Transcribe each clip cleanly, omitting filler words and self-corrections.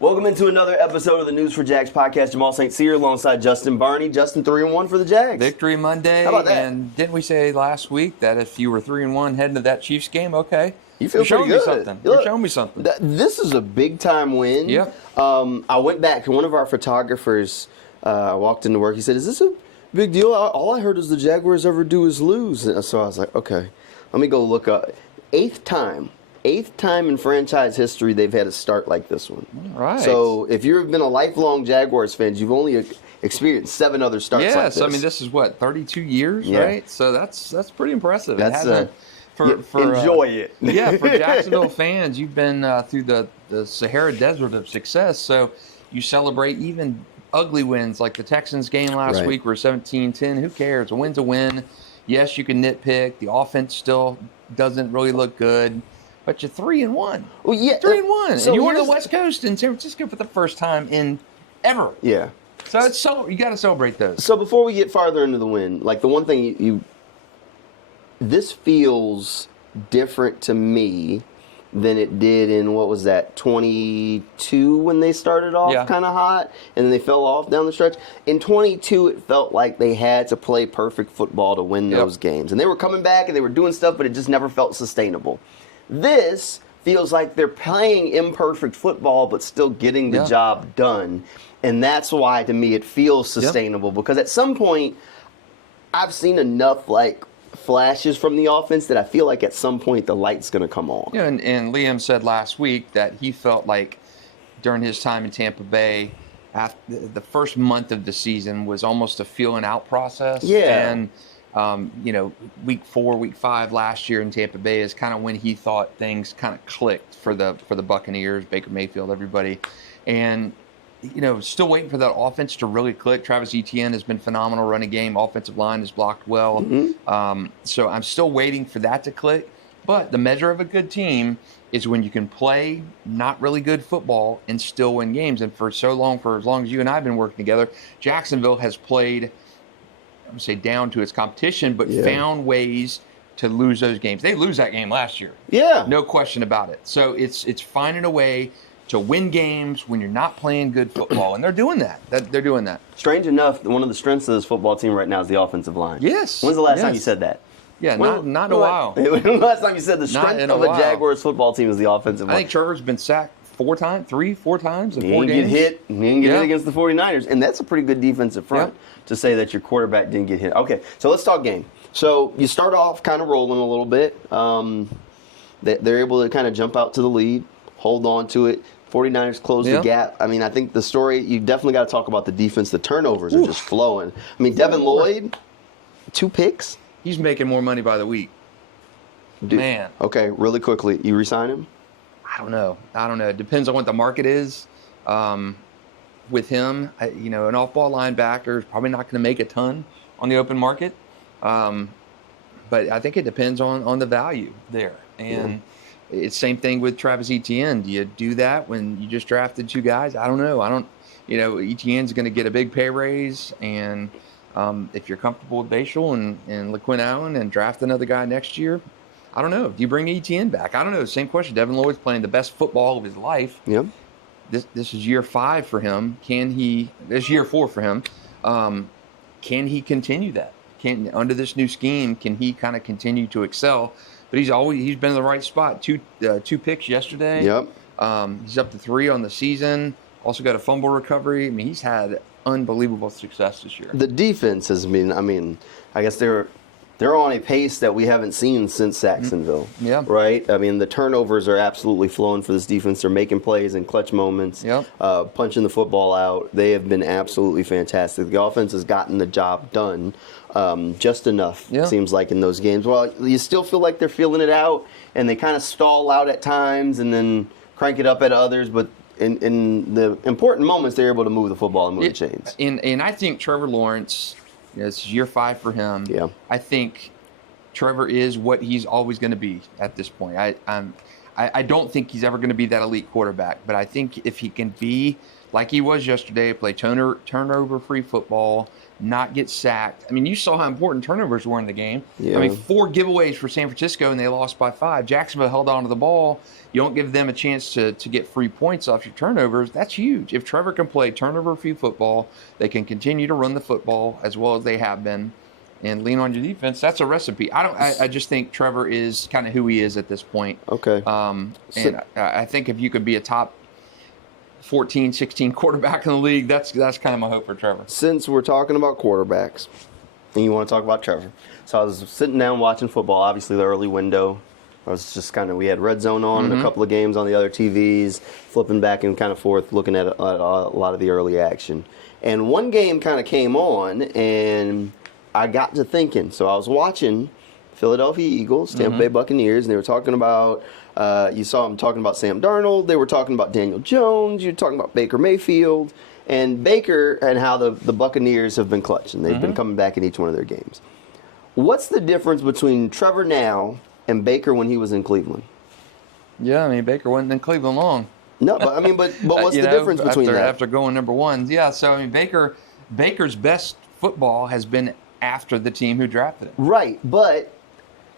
Welcome into another episode of the News4JAGs podcast. Jamal St here alongside Justin Barney. Justin 3-1 for the Jags. Victory Monday. How about that? And didn't we say last week that if you were 3-1 heading to that Chiefs game, okay, you feel pretty good. You're showing me something. This is a big time win. Yep. I went back to one of our photographers. I walked into work. He said, "Is this a big deal? All I heard is the Jaguars ever do is lose." And so I was like, "Okay, let me go look up." Eighth time in franchise history they've had a start like this one. All right. So if you've been a lifelong Jaguars fan, you've only experienced 7 other starts like this. Yes, I mean this is what 32 years, Yeah. right? So that's pretty impressive. That's enjoy it. Yeah, for Jacksonville fans, you've been through the Sahara Desert of success, so you celebrate even ugly wins like the Texans game last week were 17-10. Who cares? A win's a win. Yes, you can nitpick. The offense still doesn't really look good. But you're 3-1. Well, yeah, 3-1. so and you were on the West Coast in San Francisco for the first time in ever. Yeah. So you got to celebrate those. So before we get farther into the win, like the one thing this feels different to me than it did in, what was that, 22 when they started off kind of hot and then they fell off down the stretch. In 22, it felt like they had to play perfect football to win those games. And they were coming back and they were doing stuff, but it just never felt sustainable. This feels like they're playing imperfect football but still getting the job done. And that's why, to me, it feels sustainable. Because at some point, I've seen enough, like, flashes from the offense that I feel like at some point the light's going to come on. Yeah, and Liam said last week that he felt like during his time in Tampa Bay, after the first month of the season was almost a feeling out process. Yeah. And week 4, week 5 last year in Tampa Bay is kind of when he thought things kind of clicked for the Buccaneers, Baker Mayfield, everybody. And, still waiting for that offense to really click. Travis Etienne has been phenomenal running game. Offensive line is blocked well. So I'm still waiting for that to click. But the measure of a good team is when you can play not really good football and still win games. And for as long as you and I have been working together, Jacksonville has played, I would say, down to its competition, but found ways to lose those games. They lose that game last year. Yeah. No question about it. So it's finding a way to win games when you're not playing good football, and they're doing that. They're doing that. Strange enough, one of the strengths of this football team right now is the offensive line. Yes. When's the last time you said that? Yeah, not in a while. When's the last time you said the strength of a Jaguars football team is the offensive line? I think Trevor's been sacked 4 times in 4 games. He didn't get hit against the 49ers, and that's a pretty good defensive front to say that your quarterback didn't get hit. Okay, so let's talk game. So you start off kind of rolling a little bit. They're able to kind of jump out to the lead, hold on to it. 49ers close the gap. I mean, I think the story, you definitely got to talk about the defense. The turnovers are just flowing. I mean, Devin Lloyd, 2 picks. He's making more money by the week. Man. Okay, really quickly, you re-sign him? I don't know. It depends on what the market is. With him, an off-ball linebacker is probably not going to make a ton on the open market. But I think it depends on the value there. And it's same thing with Travis Etienne. Do you do that when you just drafted 2 guys? I don't know. Etienne's going to get a big pay raise. And if you're comfortable with Bashal and LaQuinn Allen and draft another guy next year, I don't know. Do you bring Etienne back? I don't know. Same question. Devin Lloyd's playing the best football of his life. Yep. This is year 5 for him. This year 4 for him. Can he continue that? Under this new scheme, can he kind of continue to excel? But he's been in the right spot. 2 picks yesterday. Yep. He's up to 3 on the season. Also got a fumble recovery. I mean, he's had unbelievable success this year. The defense has been, I guess they're on a pace that we haven't seen since Jacksonville. Yeah. Right? I mean, the turnovers are absolutely flowing for this defense. They're making plays in clutch moments, punching the football out. They have been absolutely fantastic. The offense has gotten the job done just enough, seems like, in those games. Well, you still feel like they're feeling it out, and they kind of stall out at times and then crank it up at others, but in the important moments, they're able to move the football and move the chains. And I think Trevor Lawrence, it's year 5 for him. Yeah. I think Trevor is what he's always going to be at this point. I don't think he's ever going to be that elite quarterback, but I think if he can be like he was yesterday, play turnover-free football, not get sacked. I mean, you saw how important turnovers were in the game. Yeah. I mean, 4 giveaways for San Francisco, and they lost by 5. Jacksonville held on to the ball. You don't give them a chance to get free points off your turnovers. That's huge. If Trevor can play turnover-free football, they can continue to run the football as well as they have been and lean on your defense. That's a recipe. I just think Trevor is kind of who he is at this point. Okay. And I think if you could be a top 14, 16 quarterback in the league, that's kind of my hope for Trevor. Since we're talking about quarterbacks, and you want to talk about Trevor. So I was sitting down watching football, obviously the early window. I was just we had Red Zone on and a couple of games on the other TVs, flipping back and kind of forth, looking at a lot of the early action. And one game kind of came on, and I got to thinking. So I was watching Philadelphia Eagles, Tampa Bay Buccaneers, and they were talking about, you saw them talking about Sam Darnold. They were talking about Daniel Jones. You were talking about Baker Mayfield. And Baker and how the Buccaneers have been clutch, and they've been coming back in each one of their games. What's the difference between Trevor now and Baker when he was in Cleveland? Yeah, I mean, Baker wasn't in Cleveland long. No, but what's the difference between that? After going number 1? Yeah, so I mean, Baker's best football has been after the team who drafted him. Right, but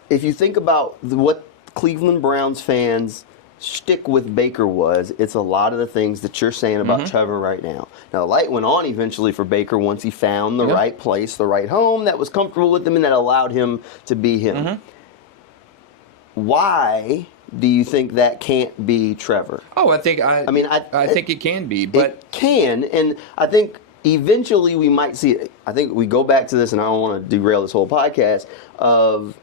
if you think about what Cleveland Browns fans' shtick with Baker was, it's a lot of the things that you're saying about Trevor right now. Now, the light went on eventually for Baker once he found the right place, the right home that was comfortable with him and that allowed him to be him. Why do you think that can't be Trevor? Oh, I think it can be, but it can, and I think eventually we might see it. I think we go back to this, and I don't want to derail this whole podcast, of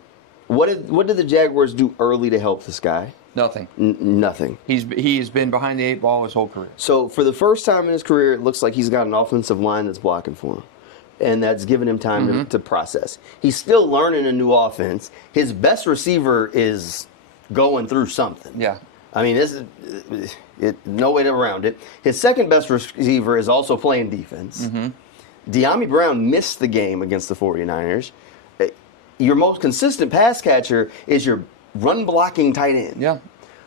what did the Jaguars do early to help this guy? Nothing. Nothing. He's been behind the 8 ball his whole career. So for the first time in his career, it looks like he's got an offensive line that's blocking for him, and that's giving him time to process. He's still learning a new offense. His best receiver is going through something. Yeah. I mean, this is no way around it. His second best receiver is also playing defense. De'Ami Brown missed the game against the 49ers. Your most consistent pass catcher is your run-blocking tight end. Yeah.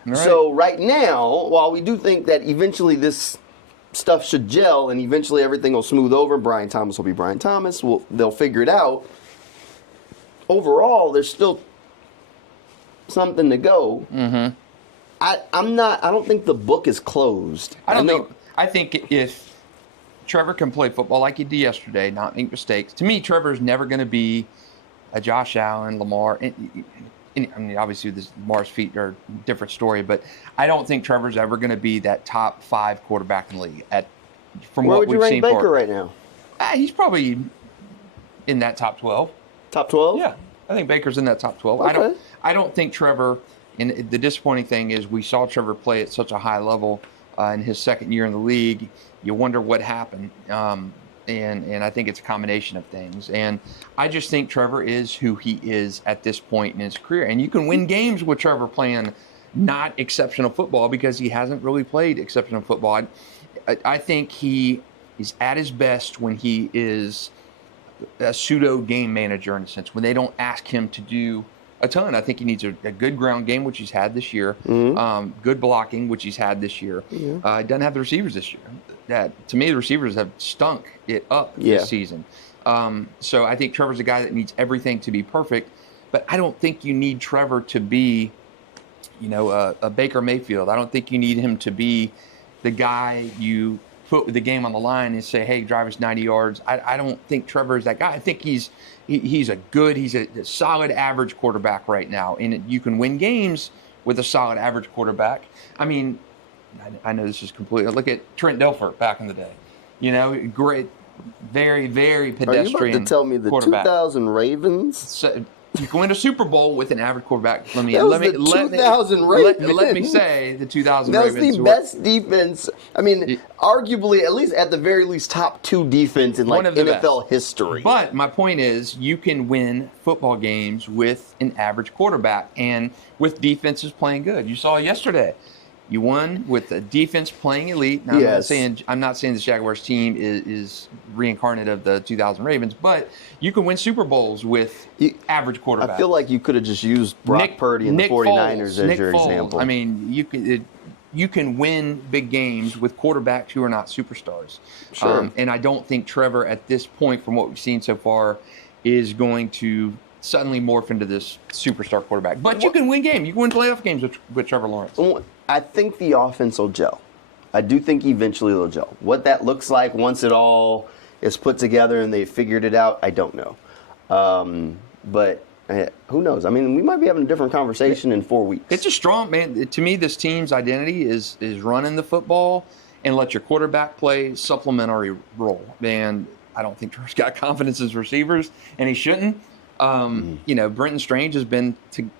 Right. So right now, while we do think that eventually this stuff should gel and eventually everything will smooth over, Brian Thomas will be Brian Thomas, they'll figure it out, overall, there's still something to go. I don't think the book is closed. I think if Trevor can play football like he did yesterday, not make mistakes, to me, Trevor's never going to be a Josh Allen, Lamar. I mean, obviously, Lamar's feet are a different story, but I don't think Trevor's ever going to be that top 5 quarterback in the league. From Where what would you we've rank seen Baker right now? He's probably in that top 12. Top 12? Yeah, I think Baker's in that top 12. Okay. I don't think Trevor. And the disappointing thing is we saw Trevor play at such a high level in his second year in the league. You wonder what happened. And I think it's a combination of things. And I just think Trevor is who he is at this point in his career. And you can win games with Trevor playing not exceptional football because he hasn't really played exceptional football. I think he is at his best when he is a pseudo game manager in a sense, when they don't ask him to do a ton. I think he needs a good ground game, which he's had this year. Good blocking, which he's had this year. He doesn't have the receivers this year. To me, the receivers have stunk it up this season. So I think Trevor's a guy that needs everything to be perfect. But I don't think you need Trevor to be, a Baker Mayfield. I don't think you need him to be the guy you put the game on the line and say, hey, drive us 90 yards. I don't think Trevor is that guy. I think he's a solid average quarterback right now. And you can win games with a solid average quarterback. I mean, I know this is completely. Look at Trent Dilfer back in the day. Great, very, very pedestrian. Are you about to tell me the 2000 Ravens? So, you can win a Super Bowl with an average quarterback. Let me say the 2000 That was Ravens. the best defense. I mean, arguably, at the very least, top 2 defense in NFL history. But my point is, you can win football games with an average quarterback and with defenses playing good. You saw yesterday. You won with the defense playing elite. Now, I'm not saying this Jaguars team is reincarnate of the 2000 Ravens, but you can win Super Bowls with average quarterbacks. I feel like you could have just used Brock Purdy and the 49ers as your example. I mean, you can win big games with quarterbacks who are not superstars. Sure. And I don't think Trevor, at this point, from what we've seen so far, is going to suddenly morph into this superstar quarterback. But you can win games. You can win playoff games with Trevor Lawrence. I think the offense will gel. I do think eventually they'll gel. What that looks like once it all is put together and they figured it out, I don't know. But who knows? I mean, we might be having a different conversation in 4 weeks. It's a strong, man. To me, this team's identity is running the football and let your quarterback play supplementary role. And I don't think Trevor's got confidence as receivers, and he shouldn't. You know, Brenton Strange has been,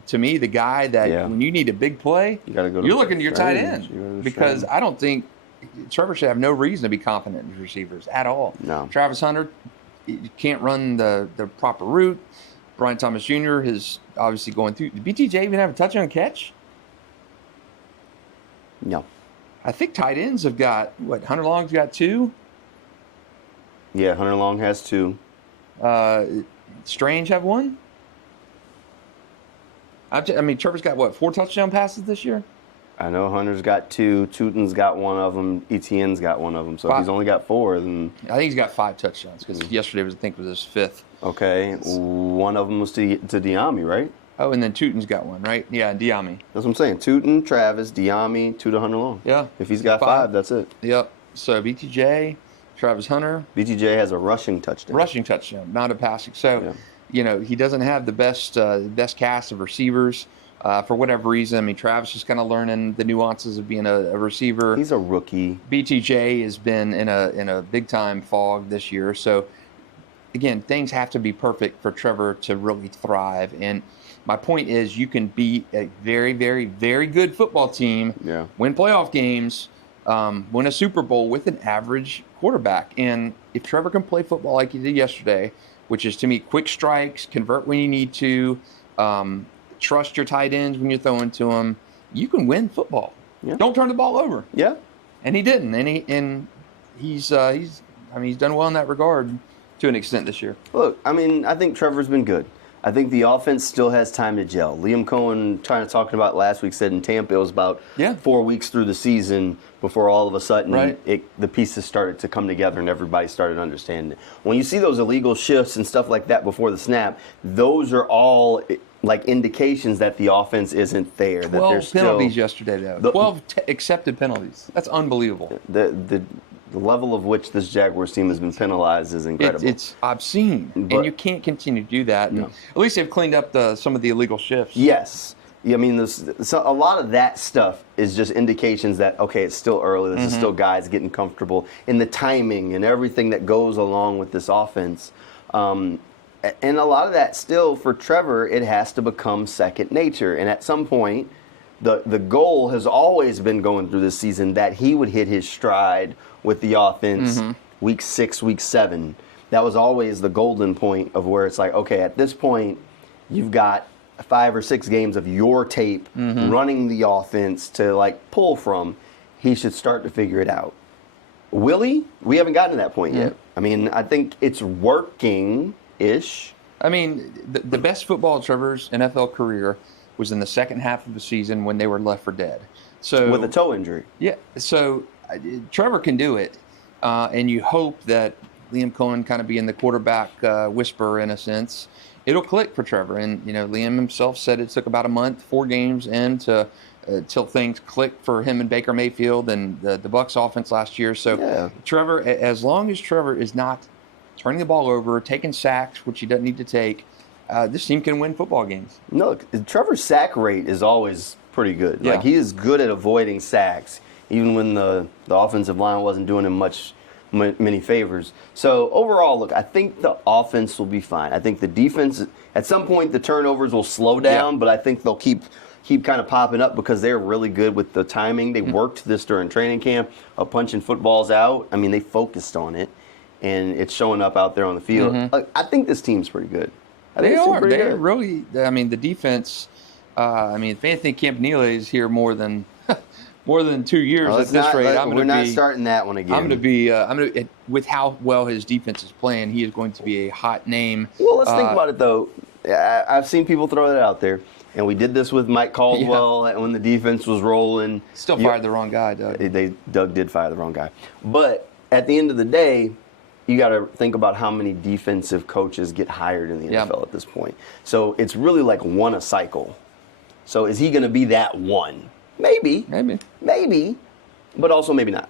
to me, the guy that when you need a big play, you're looking to your tight end. Because I don't think Trevor should have no reason to be confident in his receivers at all. No. Travis Hunter, you can't run the proper route. Brian Thomas Jr. is obviously going through. Did BTJ even have a touchdown catch? No. I think tight ends have got, Hunter Long's got 2? Yeah, Hunter Long has 2. Strange have 1? I mean, Trevor's got, 4 touchdown passes this year? I know Hunter's got 2. Tootin's got 1 of them. Etienne's got 1 of them. So 5. If he's only got 4, then... I think he's got 5 touchdowns because yesterday was his 5th. Okay. 1 of them was to Diami, right? Oh, and then Tootin's got 1, right? Yeah, Diami. That's what I'm saying. Tootin, Travis, Diami, 2 to Hunter Long. Yeah. If he's got 5, that's it. Yep. So BTJ, Travis Hunter. BTJ has a rushing touchdown. Rushing touchdown, not a passing. So, you know, he doesn't have the best cast of receivers. For whatever reason, I mean, Travis is kind of learning the nuances of being a receiver. He's a rookie. BTJ has been in a big time fog this year. So, again, things have to be perfect for Trevor to really thrive. And my point is, you can be a very, very, very good football team, win playoff games, win a Super Bowl with an average quarterback. And if Trevor can play football like he did yesterday, which is to me quick strikes, convert when you need to, trust your tight ends when you're throwing to them, you can win football. Yeah. Don't turn the ball over. Yeah. And he didn't. And he's done well in that regard to an extent this year. Look, I mean, I think Trevor's been good. I think the offense still has time to gel. Liam Coen, trying to talk about last week, said in Tampa it was about 4 weeks through the season before all of a sudden the pieces started to come together and everybody started understanding it. When you see those illegal shifts and stuff like that before the snap, those are all like indications that the offense isn't there. 12 penalties yesterday, though. 12 accepted penalties. That's unbelievable. The level of which this Jaguars team has been penalized is incredible. It's obscene, and you can't continue to do that. And at least they've cleaned up some of the illegal shifts. Yes. I mean, a lot of that stuff is just indications that, okay, it's still early. This is still guys getting comfortable in the timing and everything that goes along with this offense. And a lot of that still, for Trevor, it has to become second nature. And at some point, the goal has always been going through this season that he would hit his stride with the offense week 6, week 7. That was always the golden point of where it's like, okay, at this point, you've got 5 or 6 games of your tape running the offense to like pull from. He should start to figure it out. Will he? We haven't gotten to that point yet. I mean, I think it's working-ish. I mean, the best football of Trevor's NFL career was in the second half of the season when they were left for dead. So with a toe injury. Yeah. So Trevor can do it, and you hope that Liam Coen kind of being the quarterback whisperer in a sense, it'll click for Trevor. And you know, Liam himself said it took about a month, 4 games in to till things clicked for him and Baker Mayfield and the Bucs offense last year. So Trevor, as long as Trevor is not turning the ball over, taking sacks, which he doesn't need to take, this team can win football games. No, Trevor's sack rate is always pretty good. Yeah. Like, he is good at avoiding sacks, even when the offensive line wasn't doing him many favors. So overall, look, I think the offense will be fine. I think the defense, at some point, the turnovers will slow down, but I think they'll keep kind of popping up because they're really good with the timing. They worked this during training camp, punching footballs out. I mean, they focused on it, and it's showing up out there on the field. I think this team's pretty good. They're really. I mean, the defense. I mean, if Anthony Campanile is here more than 2 years at this rate, we're not starting that one again. I'm going to be with how well his defense is playing. He is going to be a hot name. Well, let's think about it though. I've seen people throw that out there, and we did this with Mike Caldwell when the defense was rolling. Still fired the wrong guy, Doug. Doug did fire the wrong guy. But at the end of the day, you got to think about how many defensive coaches get hired in the NFL at this point. So it's really like one a cycle. So is he going to be that one? Maybe. But also maybe not.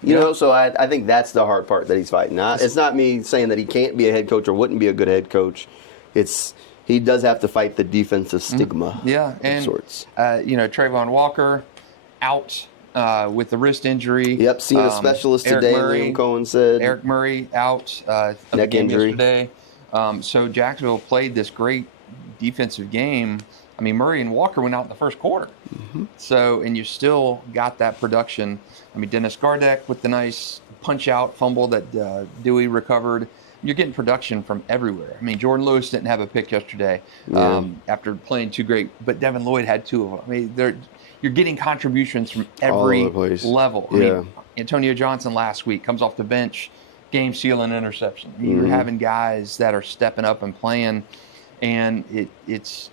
You know, so I think that's the hard part that he's fighting. It's not me saying that he can't be a head coach or wouldn't be a good head coach. He does have to fight the defensive stigma. Yeah, and sorts. Trayvon Walker out with the wrist injury. Yep, seen a specialist Eric today. Murray, Liam Coen said Eric Murray out of the neck game injury yesterday. So Jacksonville played this great defensive game. I mean, Murray and Walker went out in the first quarter. So, and you still got that production. I mean, Dennis Gardeck with the nice punch-out fumble that Dewey recovered. You're getting production from everywhere. I mean, Jordan Lewis didn't have a pick yesterday after playing too great, but Devin Lloyd had 2 of them. I mean, you're getting contributions from every level. I mean, Antonio Johnson last week comes off the bench, game-sealing interception. I mean, you're having guys that are stepping up and playing, and it's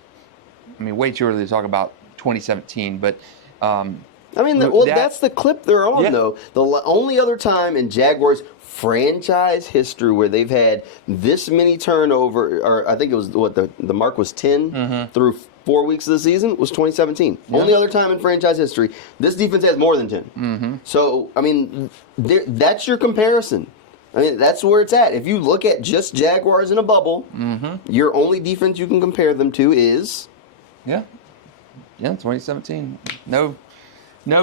I mean, way too early to talk about 2017, but that's the clip they're on, though. The only other time in Jaguars franchise history where they've had this many turnover, or I think it was the mark was 10 through 4 weeks of the season, was 2017. Only other time in franchise history. This defense has more than 10. So, I mean, that's your comparison. I mean, that's where it's at. If you look at just Jaguars in a bubble, your only defense you can compare them to is... Yeah, 2017. No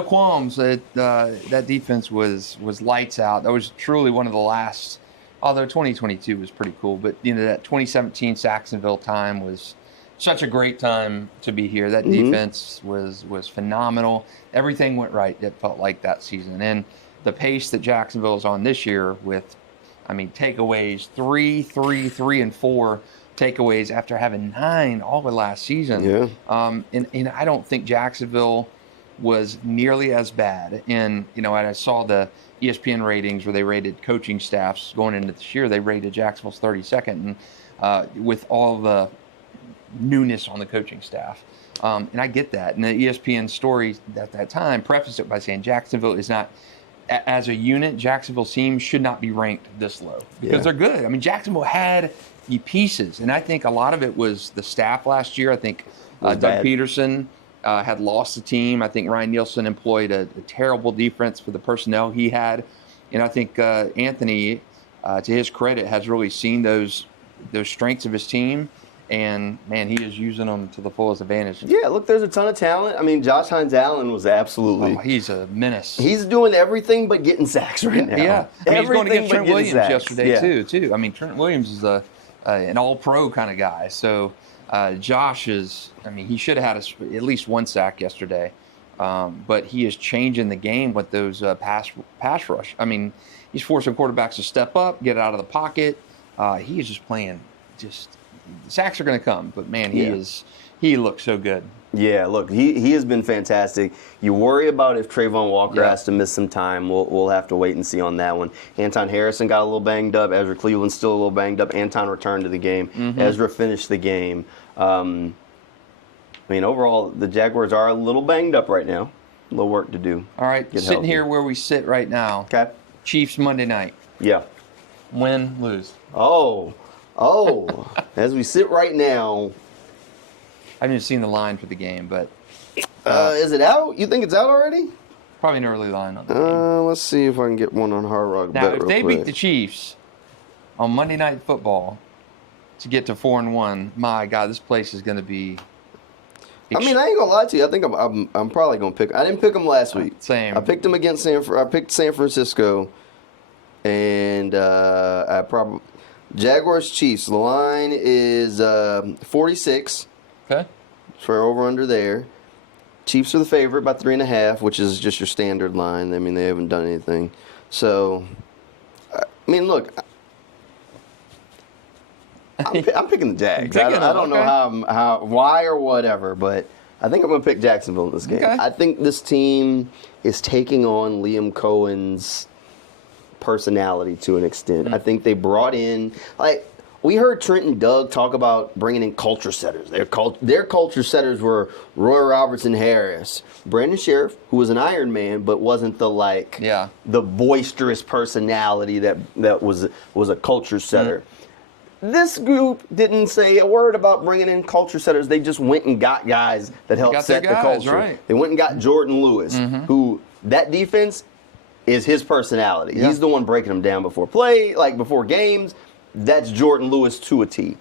qualms. That defense was lights out. That was truly one of the last. Although 2022 was pretty cool, but that 2017 Jacksonville time was such a great time to be here. That defense was phenomenal. Everything went right. It felt like that season, and the pace that Jacksonville is on this year with, I mean, takeaways 3, and 4. Takeaways after having 9 all of last season. And I don't think Jacksonville was nearly as bad. And, I saw the ESPN ratings where they rated coaching staffs going into this year. They rated Jacksonville's 32nd, and with all the newness on the coaching staff. And I get that. And the ESPN story at that time prefaced it by saying Jacksonville is not, as a unit, Jacksonville's team should not be ranked this low because they're good. I mean, Jacksonville had pieces, and I think a lot of it was the staff last year. I think Doug Peterson had lost the team. I think Ryan Nielsen employed a terrible defense for the personnel he had, and I think Anthony, to his credit, has really seen those strengths of his team, and man, he is using them to the fullest advantage. Yeah, look, there's a ton of talent. I mean, Josh Hines-Allen was absolutely... he's a menace. He's doing everything but getting sacks right now. Yeah, I mean, he's going against Trent Williams yesterday too. I mean, Trent Williams is an all-pro kind of guy. So Josh is, I mean, he should have had at least 1 sack yesterday. But he is changing the game with those pass rush. I mean, he's forcing quarterbacks to step up, get out of the pocket. He is just playing, the sacks are going to come. But, man, he looks so good. Yeah, look, he has been fantastic. You worry about if Trayvon Walker has to miss some time. We'll have to wait and see on that one. Anton Harrison got a little banged up. Ezra Cleveland's still a little banged up. Anton returned to the game. Ezra finished the game. I mean, overall, the Jaguars are a little banged up right now. A little work to do. All right, sitting here where we sit right now. Okay. Chiefs Monday night. Yeah. Win, lose. Oh. As we sit right now... I haven't even seen the line for the game, but... is it out? You think it's out already? Probably an early line on the game. Let's see if I can get one on Hard Rock. Now, if they beat the Chiefs on Monday Night Football to get to 4-1, my God, this place is going to be... I mean, I ain't gonna lie to you. I think I'm probably gonna pick. I didn't pick them last week. Same. I picked them against I picked San Francisco, and I probably Jaguars Chiefs. The line is 46. Okay. For over under there. Chiefs are the favorite by 3.5, which is just your standard line. I mean, they haven't done anything. So, I mean, look. I'm picking the Jags. I don't know why or whatever, but I think I'm going to pick Jacksonville in this game. Okay. I think this team is taking on Liam Coen's personality to an extent. I think they brought in, we heard Trent and Doug talk about bringing in culture setters. Their culture setters were Roy Robertson Harris, Brandon Sheriff, who was an Iron Man, but wasn't the the boisterous personality that was a culture setter. This group didn't say a word about bringing in culture setters. They just went and got guys that helped set the culture. Right. They went and got Jordan Lewis, who that defense is his personality. He's the one breaking them down before before games. That's Jordan Lewis to a T.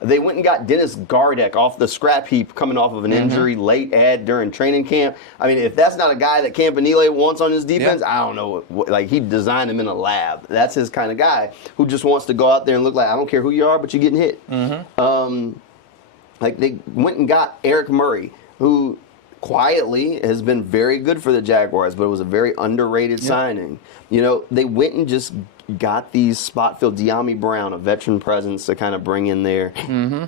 They went and got Dennis Gardeck off the scrap heap coming off of an injury late during training camp. I mean, if that's not a guy that Campanile wants on his defense, I don't know. Like, he designed him in a lab. That's his kind of guy who just wants to go out there and look like, I don't care who you are, but you're getting hit. Like, they went and got Eric Murray, who quietly has been very good for the Jaguars, but it was a very underrated signing. You know, they went and just got these spot fill De'Ami Brown, a veteran presence to kind of bring in there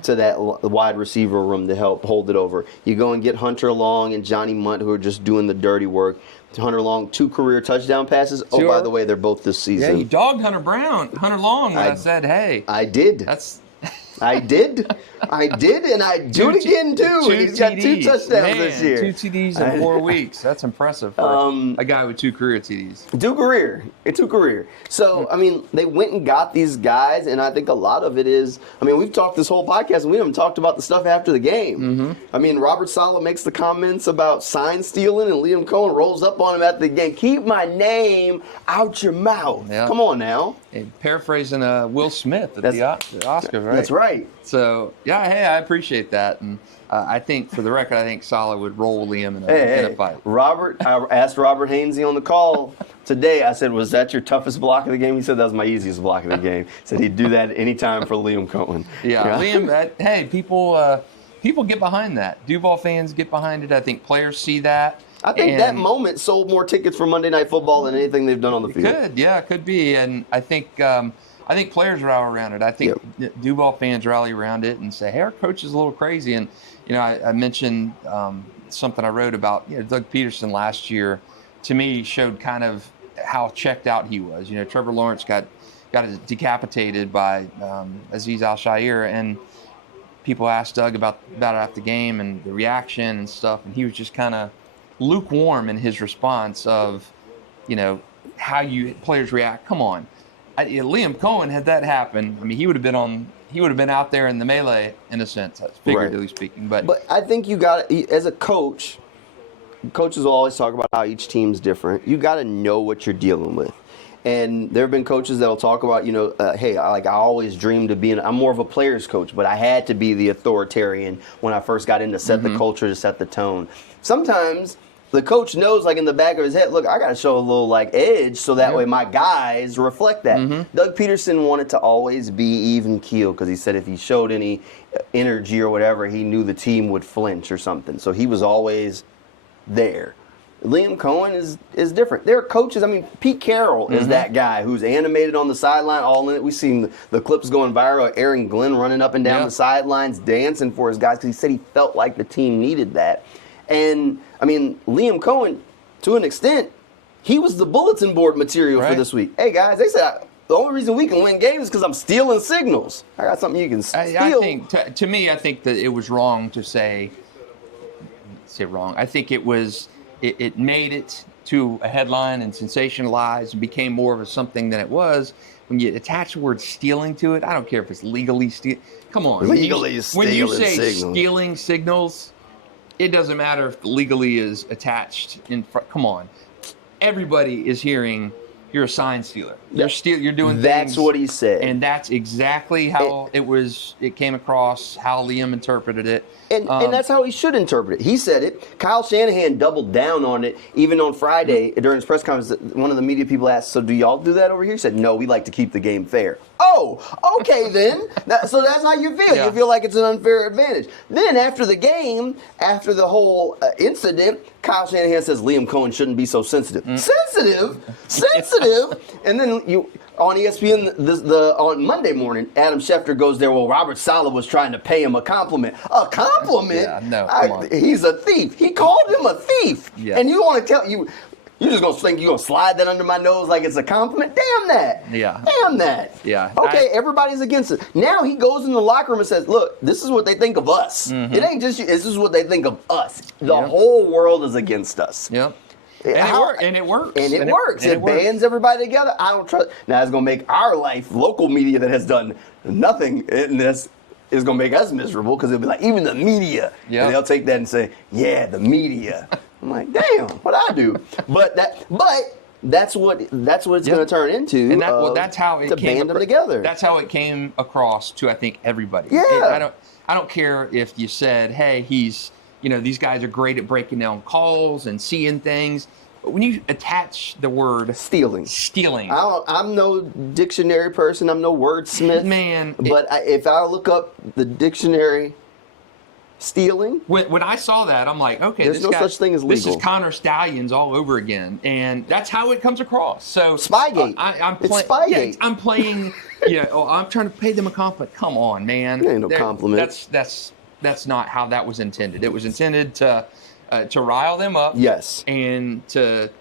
to that wide receiver room to help hold it over. You go and get Hunter Long and Johnny Munt, who are just doing the dirty work. Hunter Long, 2 career touchdown passes. Oh, by the way, they're both this season. Yeah, you dogged Hunter Long when I said, hey. I did. I did, and I do it again too. He's got 2 touchdowns this year. 2 TDs in 4 weeks. That's impressive for a guy with 2 career TDs. 2 career. So, I mean, they went and got these guys, and I think a lot of it is, I mean, we've talked this whole podcast, and we haven't talked about the stuff after the game. I mean, Robert Saleh makes the comments about sign stealing, and Liam Coen rolls up on him after the game. Keep my name out your mouth. Yeah. Come on now. And paraphrasing Will Smith at the Oscars, right? That's right. So, yeah, hey, I appreciate that. And I think, for the record, I think Saleh would roll Liam in a fight. I asked Robert Hainsey on the call today, I said, was that your toughest block of the game? He said that was my easiest block of the game. He said he'd do that anytime for Liam Coen. Yeah, Liam, hey, people get behind that. Duval fans get behind it. I think players see that. I think that moment sold more tickets for Monday Night Football than anything they've done on the field. It could be. And I think players rally around it. I think Duval fans rally around it and say, hey, our coach is a little crazy. And, you know, I mentioned something I wrote about, Doug Peterson last year, to me, showed kind of how checked out he was. You know, Trevor Lawrence got decapitated by Azeez Al-Shaair, and people asked Doug about it after the game and the reaction and stuff, and he was just kind of lukewarm in his response of, how players react. Come on. Liam Coen, had that happen, I mean, he would have been out there in the melee, in a sense, figuratively speaking. But I think you got, as a coach, coaches will always talk about how each team's different. You got to know what you're dealing with. And there have been coaches that will talk about, hey, I always dreamed of being, I'm more of a player's coach, but I had to be the authoritarian when I first got in to set the culture, to set the tone. Sometimes the coach knows, in the back of his head, look, I got to show a little, edge so that way my guys reflect that. Doug Peterson wanted to always be even keel because he said if he showed any energy or whatever, he knew the team would flinch or something. So he was always there. Liam Coen is different. There are coaches. I mean, Pete Carroll is that guy who's animated on the sideline, all in it. We've seen the clips going viral. Aaron Glenn running up and down the sidelines, dancing for his guys because he said he felt like the team needed that. And, I mean, Liam Coen, to an extent, he was the bulletin board material for this week. Hey, guys, they said the only reason we can win games is because I'm stealing signals. I got something you can steal. I think, to me, I think that it was wrong to say wrong. I think it was, it made it to a headline and sensationalized and became more of something than it was. When you attach the word stealing to it, I don't care if it's legally stealing. Come on. When you say stealing signals, it doesn't matter if legally is attached in front. Come on. Everybody is hearing you're a sign stealer. You're doing things. That's what he said. And that's exactly how it came across, how Liam interpreted it. And that's how he should interpret it. He said it. Kyle Shanahan doubled down on it even on Friday during his press conference. One of the media people asked, so do y'all do that over here? He said, no, we like to keep the game fair. Oh, okay then. So that's how you feel. Yeah. You feel like it's an unfair advantage. Then after the game, after the whole incident, Kyle Shanahan says Liam Coen shouldn't be so sensitive. Sensitive? And then on ESPN on Monday morning, Adam Schefter goes there, well, Robert Saleh was trying to pay him a compliment. A compliment? Yeah, no, come on. He's a thief. He called him a thief. Yeah. And you want to tell you, You just gonna think you gonna slide that under my nose like it's a compliment? Damn that. Yeah. Damn that. Yeah. Okay, everybody's against it. Now he goes in the locker room and says, "Look, this is what they think of us. It ain't just you. This is what they think of us. The whole world is against us." Yep. And it works. It bands everybody together. I don't trust. Now it's gonna make our life, local media that has done nothing in this, is gonna make us miserable because it'll be like even the media. Yeah. And they'll take that and say, "Yeah, the media." I'm like, damn, what I do? But that's what it's gonna turn into. And that's how it came band them together. That's how it came across to, I think, everybody. Yeah. I don't care if you said, "Hey, these guys are great at breaking down calls and seeing things." But when you attach the word stealing, I'm no dictionary person. I'm no wordsmith, man. But if I look up the dictionary, stealing. When I saw that, I'm like, okay, there's no such thing as legal. This is Connor Stallions all over again, and that's how it comes across. So Spygate. It's Spygate. Yeah, I'm playing. I'm trying to pay them a compliment. Come on, man. Ain't no compliment. That's not how that was intended. It was intended to rile them up. Yes. And to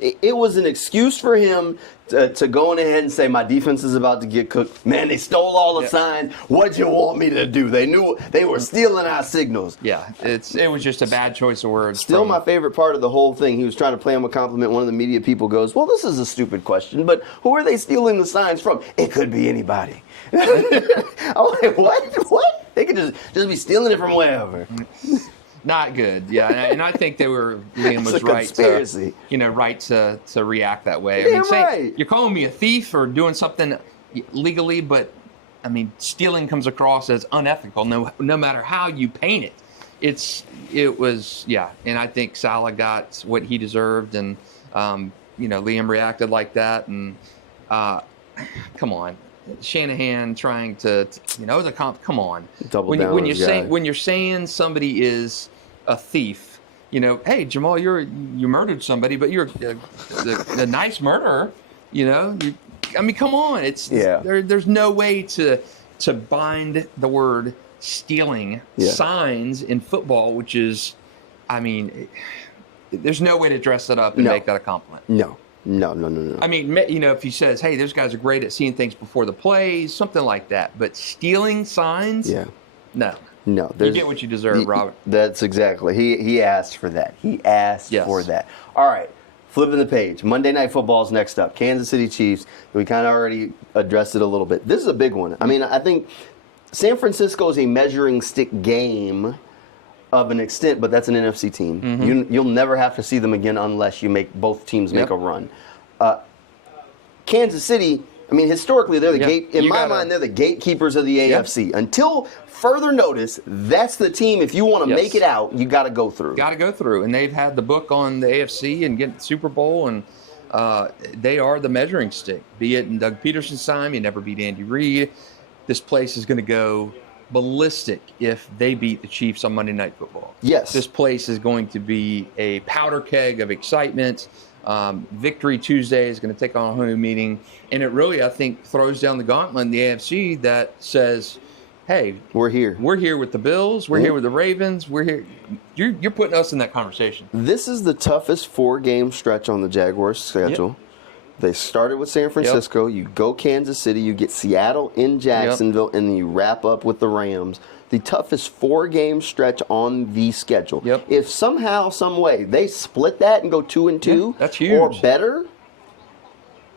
it was an excuse for him to go on ahead and say, my defense is about to get cooked. Man, they stole all the signs. What'd you want me to do? They knew they were stealing our signals. Yeah, it was just a bad choice of words. Still my favorite part of the whole thing. He was trying to play him a compliment. One of the media people goes, well, this is a stupid question, but who are they stealing the signs from? It could be anybody. I'm like, what? They could just be stealing it from wherever. Not good, yeah, and I think Liam was right to react that way. I mean, you're calling me a thief or doing something legally, but I mean, stealing comes across as unethical. No matter how you paint it, it was, and I think Salah got what he deserved, and Liam reacted like that, and come on. Shanahan trying to come on. When you're saying somebody is a thief, hey Jamal, you murdered somebody, but you're a nice murderer. I mean, come on. There's no way to bind the word stealing signs in football, which is, I mean, there's no way to dress it up and make that a compliment. No. I mean, if he says, hey, those guys are great at seeing things before the plays, something like that. But stealing signs? Yeah. No. You get what you deserve, Robert. That's exactly. He asked for that. He asked for that. All right. Flipping the page. Monday Night Football's next up. Kansas City Chiefs. We kind of already addressed it a little bit. This is a big one. I mean, I think San Francisco is a measuring stick game of an extent, but that's an NFC team. Mm-hmm. You'll never have to see them again unless you make both teams make a run. Kansas City, I mean, historically, they're the mind, they're the gatekeepers of the AFC. Until further notice, that's the team. If you want to make it out, you got to go through. And they've had the book on the AFC and get the Super Bowl, and they are the measuring stick. Be it in Doug Peterson's time, you never beat Andy Reid. This place is going to go ballistic if they beat the Chiefs on Monday Night Football. Yes. This place is going to be a powder keg of excitement. Victory Tuesday is going to take on a whole new meaning. And it really, I think, throws down the gauntlet in the AFC that says, hey, we're here. We're here with the Bills. We're here with the Ravens. We're here. You're putting us in that conversation. This is the toughest 4-game stretch on the Jaguars' schedule. Yep. They started with San Francisco. Yep. You go Kansas City. You get Seattle in Jacksonville, and then you wrap up with the Rams. The toughest 4-game stretch on the schedule. Yep. If somehow, some way, they split that and go 2-2, that's huge, or better,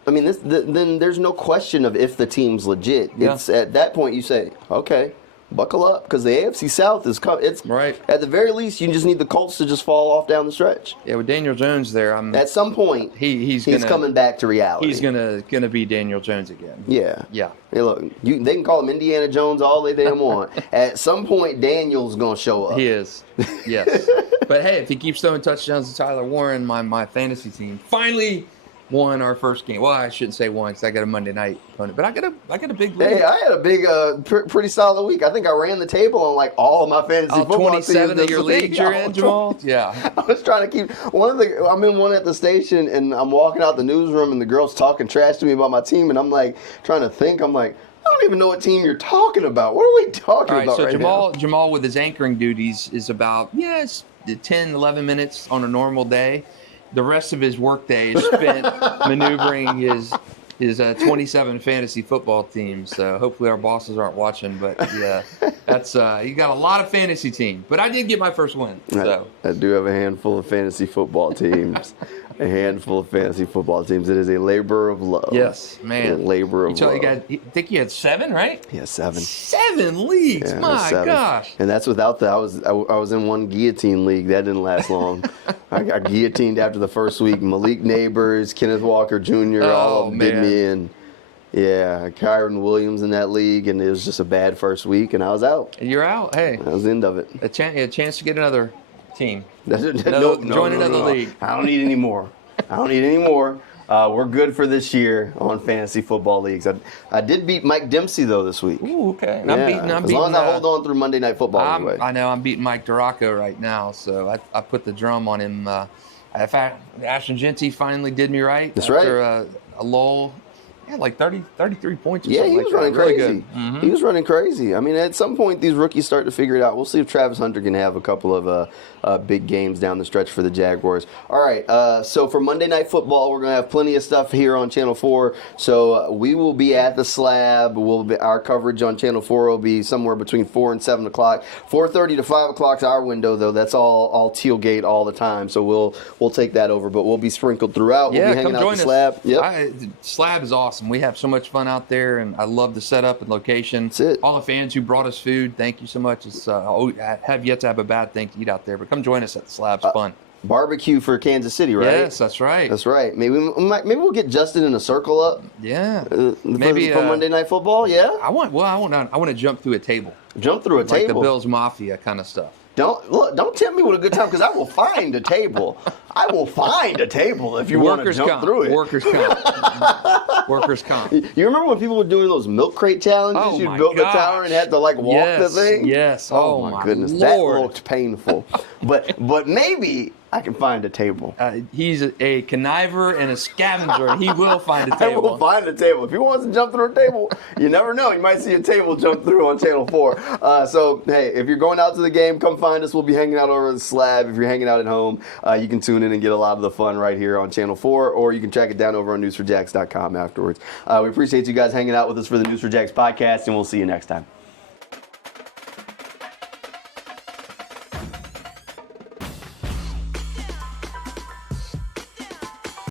I mean, then there's no question of if the team's legit. It's at that point you say, okay, buckle up, because the AFC South is it's right. At the very least, you just need the Colts to just fall off down the stretch. Yeah, with Daniel Jones there, at some point he's coming back to reality. He's gonna be Daniel Jones again. Yeah. Hey, look, they can call him Indiana Jones all they damn want. At some point, Daniel's gonna show up. He is. Yes. But hey, if he keeps throwing touchdowns to Tyler Warren, my fantasy team finally won our first game. Well, I shouldn't say won because I got a Monday night opponent, but I got a big lead. Hey, I had a big, pretty solid week. I think I ran the table on like all of my fantasy football 27 of your leagues you're in, Jamal? Yeah. I was trying to keep I'm in one at the station, and I'm walking out the newsroom, and the girl's talking trash to me about my team, and I'm like trying to think. I'm like, I don't even know what team you're talking about. What are we talking about right now? Jamal with his anchoring duties is about 10, 11 minutes on a normal day. the rest of his workday is spent maneuvering his 27 fantasy football teams. So hopefully our bosses aren't watching. But yeah, that's you got a lot of fantasy teams. But I did get my first win. So I do have a handful of fantasy football teams. A handful of fantasy football teams. It is a labor of love. Yes, man. A labor of love. I think you had 7, right? Yeah, 7. 7 leagues. Yeah, My 7. gosh. And that's without I was in one guillotine league. That didn't last long. I got guillotined after the first week. Malik Neighbors, Kenneth Walker Jr. all did me in. Yeah, Kyron Williams in that league, and it was just a bad first week, and I was out. And you're out. Hey. That was the end of it. A chance to get another team. Join another league. I don't need any more. We're good for this year on fantasy football leagues. I did beat Mike Dempsey though this week. Ooh, okay. Yeah. As long as I hold on through Monday Night Football. Anyway. I know I'm beating Mike Duraco right now, so I put the drum on him. In fact, Ashton Genty finally did me right. That's after right. A lull. Yeah, like 33 points or yeah, something. he was like running that. Really crazy. good. Mm-hmm. He was running crazy. I mean, at some point, these rookies start to figure it out. We'll see if Travis Hunter can have a couple of big games down the stretch for the Jaguars. All right, so for Monday Night Football, we're going to have plenty of stuff here on Channel 4. So we will be at the Slab. Our coverage on Channel 4 will be somewhere between 4 and 7 o'clock. 4:30 to 5 o'clock is our window, though. That's all Tealgate all the time. So we'll take that over, but we'll be sprinkled throughout. Yeah, we'll be hanging come out join the Slab. us. Yep. Slab is awesome. We have so much fun out there, and I love the setup and location. That's it. All the fans who brought us food, thank you so much. It's I have yet to have a bad thing to eat out there, but come join us at the Slab. It's fun. Barbecue for Kansas City, right? Yes, that's right. That's right. Maybe we'll get Justin in a circle up. Yeah. Maybe for Monday Night Football. Yeah. I want to jump through a table. Jump through a like table. The Bills Mafia kind of stuff. Don't tempt me with a good time because I will find a table. I will find a table if you want to jump through it. Workers comp. Workers comp. You remember when people were doing those milk crate challenges? Oh, You'd build the tower and had to walk the thing. Yes. Oh my goodness, Lord. that looked painful. but maybe I can find a table. He's a conniver and a scavenger, and he will find a I table. will find a table. If he wants to jump through a table, you never know. You might see a table jump through on Channel 4. So, hey, if you're going out to the game, come find us. We'll be hanging out over the Slab. If you're hanging out at home, you can tune in and get a lot of the fun right here on Channel 4, or you can track it down over on News4JAX.com afterwards. We appreciate you guys hanging out with us for the News4JAX podcast, and we'll see you next time.